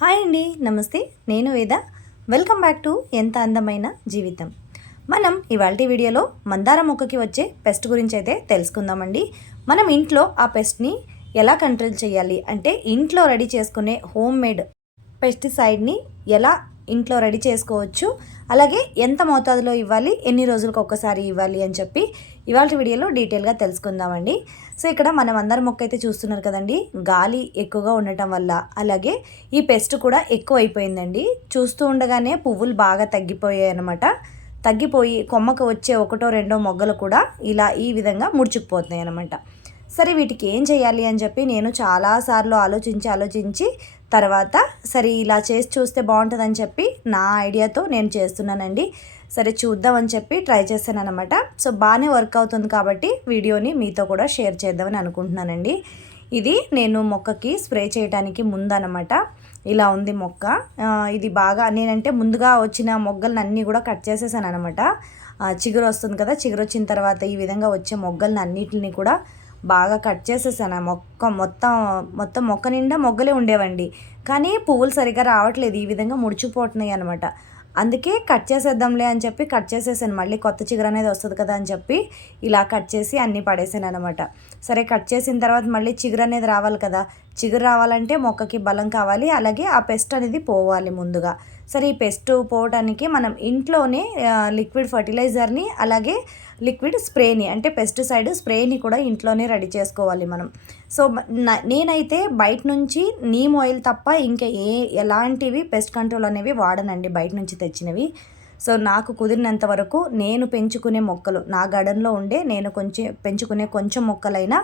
Hi అండి నమస్తే. నేను వేద. వెల్కమ్ బ్యాక్ టు ఎంత అందమైన జీవితం. మనం ఇవాళ వీడియోలో మందార మొక్కకి వచ్చే పెస్ట్ గురించి అయితే తెలుసుకుందామండి. మనం ఇంట్లో ఆ పెస్ట్ని ఎలా కంట్రోల్ చేయాలి అంటే ఇంట్లో రెడీ చేసుకునే హోమ్ మేడ్ పెస్టిసైడ్ని ఎలా ఇంట్లో రెడీ చేసుకోవచ్చు. అలాగే ఎంత మోతాదులో ఇవ్వాలి ఎన్ని రోజులకు ఒక్కసారి ఇవ్వాలి అని చెప్పి ఇవాళ వీడియోలో డీటెయిల్గా తెలుసుకుందామండి. సో ఇక్కడ మనం అందరం మొక్క అయితే చూస్తున్నారు కదండి. గాలి ఎక్కువగా ఉండటం వల్ల అలాగే ఈ పెస్ట్ కూడా ఎక్కువ అయిపోయిందండి చూస్తూ ఉండగానే పువ్వులు బాగా తగ్గిపోయాయి అనమాట తగ్గిపోయి కొమ్మకు వచ్చే ఒకటో రెండో మొగ్గలు కూడా ఇలా ఈ విధంగా ముడుచుకుపోతున్నాయి అనమాట సరే వీటికి ఏం చేయాలి అని చెప్పి నేను చాలాసార్లు ఆలోచించి ఆలోచించి తర్వాత సరే ఇలా చేసి చూస్తే బాగుంటుందని చెప్పి నా ఐడియాతో నేను చేస్తున్నానండి. సరే చూద్దామని చెప్పి ట్రై చేశాను అనమాట సో బాగానే వర్క్ అవుతుంది కాబట్టి వీడియోని మీతో కూడా షేర్ చేద్దామని అనుకుంటున్నానండి. ఇది నేను మొక్కకి స్ప్రే చేయడానికి ముందనమాట ఇలా ఉంది మొక్క. ఇది బాగా నేనంటే ముందుగా వచ్చిన మొగ్గలను అన్నీ కూడా కట్ చేసేసాను అనమాట చిగురు వస్తుంది కదా చిగురు వచ్చిన తర్వాత ఈ విధంగా వచ్చే మొగ్గలను అన్నిటిని కూడా బాగా కట్ చేసేసాను. ఆ మొక్క మొత్తం మొత్తం మొక్క నిండా మొగ్గలే ఉండేవండి. కానీ పువ్వులు సరిగ్గా రావట్లేదు. ఈ విధంగా ముడిచిపోతున్నాయి అనమాట అందుకే కట్ చేసేద్దాంలే అని చెప్పి కట్ చేసేసాను. మళ్ళీ కొత్త చిగురు అనేది వస్తుంది కదా అని చెప్పి ఇలా కట్ చేసి అన్నీ పడేసాను అనమాట సరే కట్ చేసిన తర్వాత మళ్ళీ చిగురు అనేది రావాలి కదా. చిగురు రావాలంటే మొక్కకి బలం కావాలి అలాగే ఆ పెస్ట్ అనేది పోవాలి ముందుగా. సరే ఈ పెస్ట్ పోవడానికి మనం ఇంట్లోనే లిక్విడ్ ఫర్టిలైజర్ని అలాగే లిక్విడ్ స్ప్రేని అంటే పెస్టిసైడ్ స్ప్రేని కూడా ఇంట్లోనే రెడీ చేసుకోవాలి మనం. సో నేనైతే బయట నుంచి నీమ్ ఆయిల్ తప్ప ఇంకా ఏ ఎలాంటివి పెస్ట్ కంట్రోల్ అనేవి వాడనండి బయట నుంచి తెచ్చినవి. సో నాకు కుదిరినంత వరకు నేను పెంచుకునే మొక్కలు నా గార్డెన్లో ఉండే నేను కొంచెం పెంచుకునే కొంచెం మొక్కలైనా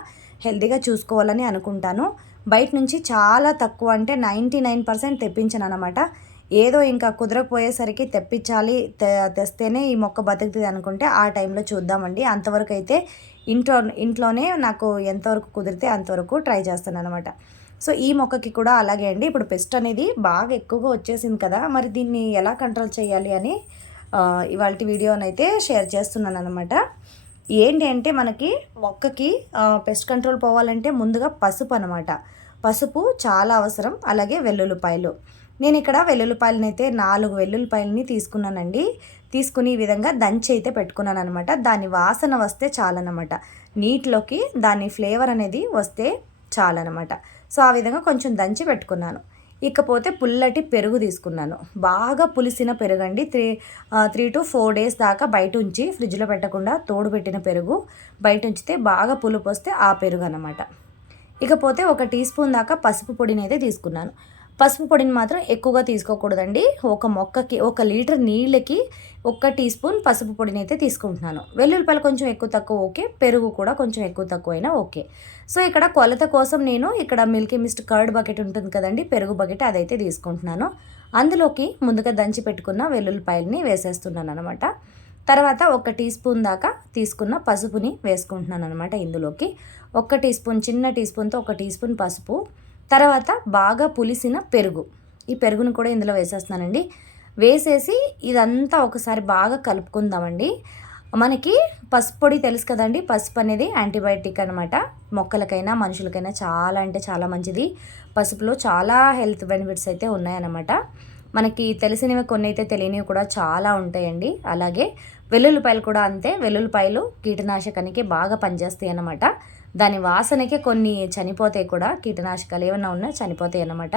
హెల్తీగా చూసుకోవాలని అనుకుంటాను. బయట నుంచి చాలా తక్కువ అంటే నైంటీ నైన్ పర్సెంట్ తెప్పించాను అనమాట ఏదో ఇంకా కుదరకపోయేసరికి తెప్పించాలి తెస్తేనే ఈ మొక్క బతుకుతుంది అనుకుంటే ఆ టైంలో చూద్దామండి. అంతవరకు అయితే ఇంట్లో ఇంట్లోనే నాకు ఎంతవరకు కుదిరితే అంతవరకు ట్రై చేస్తాను అనమాట సో ఈ మొక్కకి కూడా అలాగే అండి. ఇప్పుడు పెస్ట్ అనేది బాగా ఎక్కువగా వచ్చేసింది కదా మరి దీన్ని ఎలా కంట్రోల్ చేయాలి అని ఇవాళ వీడియోనైతే షేర్ చేస్తున్నాను అనమాట ఏంటి అంటే మనకి మొక్కకి పెస్ట్ కంట్రోల్ పోవాలంటే ముందుగా పసుపు అనమాట పసుపు చాలా అవసరం అలాగే వెల్లుల్లిపాయలు. నేను ఇక్కడ వెల్లుల్లిపాయలని అయితే నాలుగు వెల్లుల్లిపాయలని తీసుకున్నానండి. తీసుకుని ఈ విధంగా దంచి అయితే పెట్టుకున్నాను అనమాట దాని వాసన వస్తే చాలన్నమాట. నీటిలోకి దాని ఫ్లేవర్ అనేది వస్తే చాలన్నమాట. సో ఆ విధంగా కొంచెం దంచి పెట్టుకున్నాను. ఇకపోతే పుల్లటి పెరుగు తీసుకున్నాను. బాగా పులిసిన పెరుగు అండి three three two four days దాకా బయట ఉంచి ఫ్రిడ్జ్లో పెట్టకుండా తోడు పెట్టిన పెరుగు బయట ఉంచితే బాగా పులుపు వస్తే ఆ పెరుగు అనమాట ఇకపోతే ఒక టీ స్పూన్ దాకా పసుపు పొడిని అయితే తీసుకున్నాను. పసుపు పొడిని మాత్రం ఎక్కువగా తీసుకోకూడదండి. ఒక మొక్కకి ఒక లీటర్ నీళ్ళకి ఒక్క టీ స్పూన్ పసుపు పొడిని అయితే తీసుకుంటున్నాను. వెల్లుల్లిపాయలు కొంచెం ఎక్కువ తక్కువ ఓకే. పెరుగు కూడా కొంచెం ఎక్కువ తక్కువ అయినా ఓకే. సో ఇక్కడ కొలత కోసం నేను ఇక్కడ మిల్కీ మిస్ట్ కర్డ్ బకెట్ ఉంటుంది కదండి పెరుగు బకెట్ అదైతే తీసుకుంటున్నాను. అందులోకి ముందుగా దంచి పెట్టుకున్న వెల్లుల్లిపాయలని వేసేస్తున్నాను అనమాట తర్వాత ఒక టీ స్పూన్ దాకా తీసుకున్న పసుపుని వేసుకుంటున్నాను అనమాట ఇందులోకి. ఒక టీ స్పూన్ చిన్న టీ స్పూన్తో ఒక టీ స్పూన్ పసుపు. తర్వాత బాగా పులిసిన పెరుగు. ఈ పెరుగును కూడా ఇందులో వేసేస్తున్నానండి. వేసేసి ఇదంతా ఒకసారి బాగా కలుపుకుందామండి. మనకి పసుపు పొడి తెలుసు కదండి. పసుపు అనేది యాంటీబయాటిక్ అనమాట మొక్కలకైనా మనుషులకైనా చాలా అంటే చాలా మంచిది. పసుపులో చాలా హెల్త్ బెనిఫిట్స్ అయితే ఉన్నాయన్నమాట. మనకి తెలిసినవి కొన్ని అయితే తెలియనివి కూడా చాలా ఉంటాయండి. అలాగే వెల్లుల్లిపాయలు కూడా అంతే. వెల్లుల్లిపాయలు కీటనాశకానికి బాగా పనిచేస్తాయి అన్నమాట దాని వాసనకే కొన్ని చనిపోతాయి కూడా కీటనాశకాలు ఏమైనా ఉన్నా చనిపోతాయి అన్నమాట.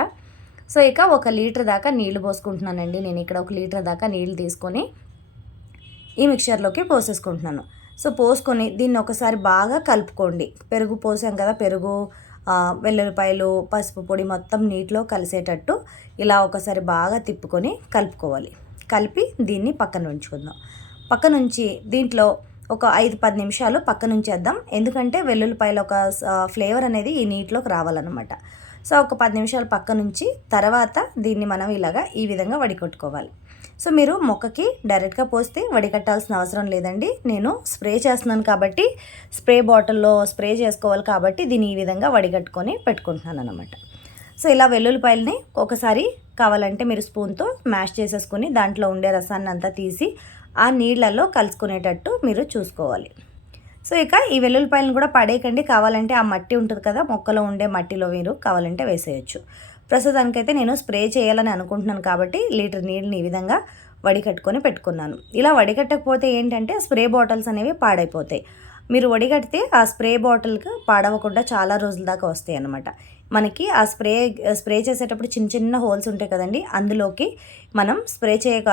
సో ఇక ఒక లీటర్ దాకా నీళ్ళు పోసుకుంటున్నానండి. నేను ఇక్కడ ఒక లీటర్ దాకా నీళ్ళు తీసుకొని ఈ మిక్చర్లోకి పోసేసుకుంటున్నాను. సో పోసుకొని దీన్ని ఒకసారి బాగా కలుపుకోండి. పెరుగు పోసాం కదా పెరుగు వెల్లుల్లిపాయలు పసుపు పొడి మొత్తం నీటిలో కలిసేటట్టు ఇలా ఒకసారి బాగా తిప్పుకొని కలుపుకోవాలి. కలిపి దీన్ని పక్కన ఉంచుకుందాం. పక్కనుంచి దీంట్లో ఒక ఐదు పది నిమిషాలు పక్క వేద్దాం ఎందుకంటే వెల్లుల్లిపాయలు ఒక ఫ్లేవర్ అనేది ఈ నీటిలోకి రావాలన్నమాట. సో ఒక పది నిమిషాలు పక్క నుంచి తర్వాత దీన్ని మనం ఇలాగా ఈ విధంగా వడికొట్టుకోవాలి. సో మీరు మొక్కకి డైరెక్ట్గా పోస్తే వడికట్టాల్సిన అవసరం లేదండి. నేను స్ప్రే చేస్తున్నాను కాబట్టి స్ప్రే బాటిల్లో స్ప్రే చేసుకోవాలి కాబట్టి దీన్ని ఈ విధంగా వడిగట్టుకొని పెట్టుకుంటున్నాను అనమాట సో ఇలా వెల్లుల్లిపాయలని ఒకసారి కావాలంటే మీరు స్పూన్తో మ్యాష్ చేసేసుకొని దాంట్లో ఉండే రసాన్ని అంతా తీసి ఆ నీళ్ళల్లో కలుసుకునేటట్టు మీరు చూసుకోవాలి. సో ఇక ఈ వెల్లుల్లిపాయలను కూడా పడేయకండి. కావాలంటే ఆ మట్టి ఉంటుంది కదా మొక్కలో ఉండే మట్టిలో మీరు కావాలంటే వేసేయచ్చు. ప్రస్తుతానికైతే నేను స్ప్రే చేయాలని అనుకుంటున్నాను కాబట్టి లీటర్ నీళ్ళని ఈ విధంగా వడికట్టుకొని పెట్టుకున్నాను. ఇలా వడికట్టకపోతే ఏంటంటే స్ప్రే బాటిల్స్ అనేవి పాడైపోతాయి. మీరు వడిగడితే ఆ స్ప్రే బాటిల్కి పాడవకుండా చాలా రోజుల దాకా వస్తాయి అన్నమాట మనకి ఆ స్ప్రే స్ప్రే చేసేటప్పుడు చిన్న చిన్న హోల్స్ ఉంటాయి కదండి. అందులోకి మనం స్ప్రే చేయక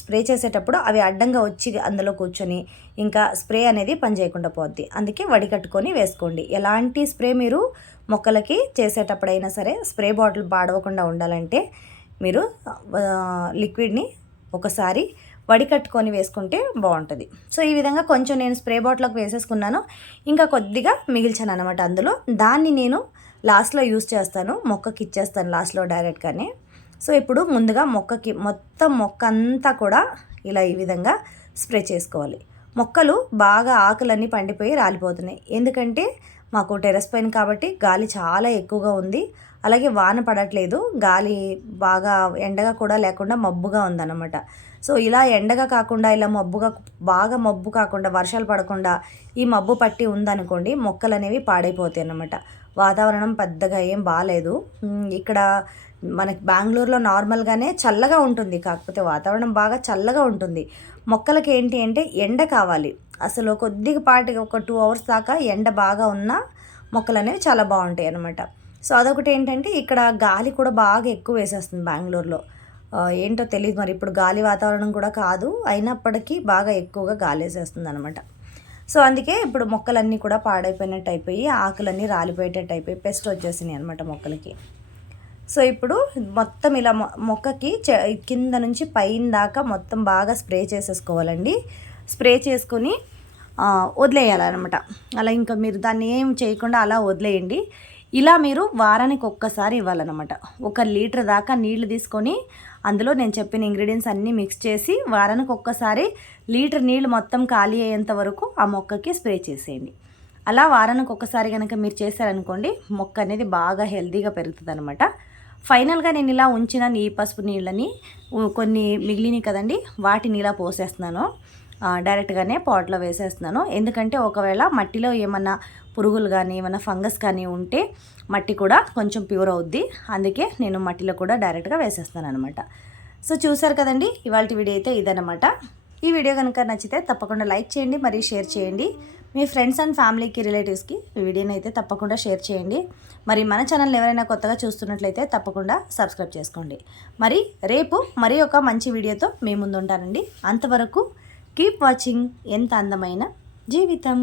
స్ప్రే చేసేటప్పుడు అవి అడ్డంగా వచ్చి అందులో కూర్చొని ఇంకా స్ప్రే అనేది పనిచేయకుండా పోద్ది. అందుకే వడికట్టుకొని వేసుకోండి. ఎలాంటి స్ప్రే మీరు మొక్కలకి చేసేటప్పుడైనా సరే స్ప్రే బాటిల్ పాడవకుండా ఉండాలంటే మీరు లిక్విడ్ని ఒకసారి వడికట్టుకొని వేసుకుంటే బాగుంటుంది. సో ఈ విధంగా కొంచెం నేను స్ప్రే బాటిల్కి వేసేసుకున్నాను. ఇంకా కొద్దిగా మిగిల్చాను అనమాట అందులో. దాన్ని నేను లాస్ట్లో యూస్ చేస్తాను మొక్కకి ఇచ్చేస్తాను లాస్ట్లో డైరెక్ట్గానే. సో ఇప్పుడు ముందుగా మొక్కకి మొత్తం మొక్క అంతా కూడా ఇలా ఈ విధంగా స్ప్రే చేసుకోవాలి. మొక్కలు బాగా ఆకులన్నీ పండిపోయి రాలిపోతున్నాయి. ఎందుకంటే మాకు టెరస్ పైన కాబట్టి గాలి చాలా ఎక్కువగా ఉంది. అలాగే వాన పడట్లేదు. గాలి బాగా ఎండగా కూడా లేకుండా మబ్బుగా ఉందన్నమాట. సో ఇలా ఎండగా కాకుండా ఇలా మబ్బుగా బాగా మబ్బు కాకుండా వర్షాలు పడకుండా ఈ మబ్బు పట్టి ఉందనుకోండి మొక్కలు అనేవి పాడైపోతాయి అన్నమాట వాతావరణం పెద్దగా ఏం బాగాలేదు ఇక్కడ మనకి బెంగళూరులో నార్మల్గానే చల్లగా ఉంటుంది. కాకపోతే వాతావరణం బాగా చల్లగా ఉంటుంది. మొక్కలకి ఏంటి అంటే ఎండ కావాలి. అసలు కొద్దిపాటి ఒక టూ అవర్స్ దాకా ఎండ బాగా ఉన్న మొక్కలు అనేవి చాలా బాగుంటాయి అన్నమాట. సో అదొకటి ఏంటంటే ఇక్కడ గాలి కూడా బాగా ఎక్కువ వేసేస్తుంది బెంగళూరులో. ఏంటో తెలియదు మరి. ఇప్పుడు గాలి వాతావరణం కూడా కాదు. అయినప్పటికీ బాగా ఎక్కువగా గాలి వేసేస్తుంది అనమాట సో అందుకే ఇప్పుడు మొక్కలన్నీ కూడా పాడైపోయినట్టు అయిపోయి ఆకులన్నీ రాలిపోయేటట్టు అయిపోయి పెస్ట్ వచ్చేసినాయి అనమాట మొక్కలకి. సో ఇప్పుడు మొత్తం ఇలా మొక్కకి కింద నుంచి పైన దాకా మొత్తం బాగా స్ప్రే చేసేసుకోవాలండి. స్ప్రే చేసుకొని వదిలేయాలన్నమాట. అలా ఇంకా మీరు దాన్ని ఏం చేయకుండా అలా వదిలేయండి. ఇలా మీరు వారానికి ఒక్కసారి ఇవ్వాలన్నమాట. ఒక లీటర్ దాకా నీళ్ళు తీసుకొని అందులో నేను చెప్పిన ఇంగ్రీడియంట్స్ అన్నీ మిక్స్ చేసి వారానికి ఒక్కసారి లీటర్ నీళ్ళు మొత్తం ఖాళీ అయ్యేంత వరకు ఆ మొక్కకి స్ప్రే చేసేయండి. అలా వారానికి ఒక్కసారి కనుక మీరు చేశారనుకోండి మొక్క అనేది బాగా హెల్తీగా పెరుగుతుంది అనమాట ఫైనల్గా నేను ఇలా ఉంచిన నీ పసుపు నీళ్ళని కొన్ని మిగిలినవి కదండి వాటిని ఇలా పోసేస్తున్నాను. డైరెక్ట్గానే పాట్లో వేసేస్తున్నాను. ఎందుకంటే ఒకవేళ మట్టిలో ఏమన్నా పురుగులు కానీ ఏమైనా ఫంగస్ కానీ ఉంటే మట్టి కూడా కొంచెం ప్యూర్ అవుద్ది. అందుకే నేను మట్టిలో కూడా డైరెక్ట్గా వేసేస్తాను అనమాట సో చూసారు కదండి ఇవాళ వీడియో అయితే ఇదనమాట ఈ వీడియో కనుక నచ్చితే తప్పకుండా లైక్ చేయండి మరియు షేర్ చేయండి. మీ ఫ్రెండ్స్ అండ్ ఫ్యామిలీకి రిలేటివ్స్కి ఈ వీడియోని అయితే తప్పకుండా షేర్ చేయండి. మరి మన ఛానల్ ఎవరైనా కొత్తగా చూస్తున్నట్లయితే తప్పకుండా సబ్స్క్రైబ్ చేసుకోండి. మరి రేపు మరి ఒక మంచి వీడియోతో మీ ముందు ఉంటానండి అంతవరకు కీప్ వాచింగ్ ఎంత అందమైన జీవితం.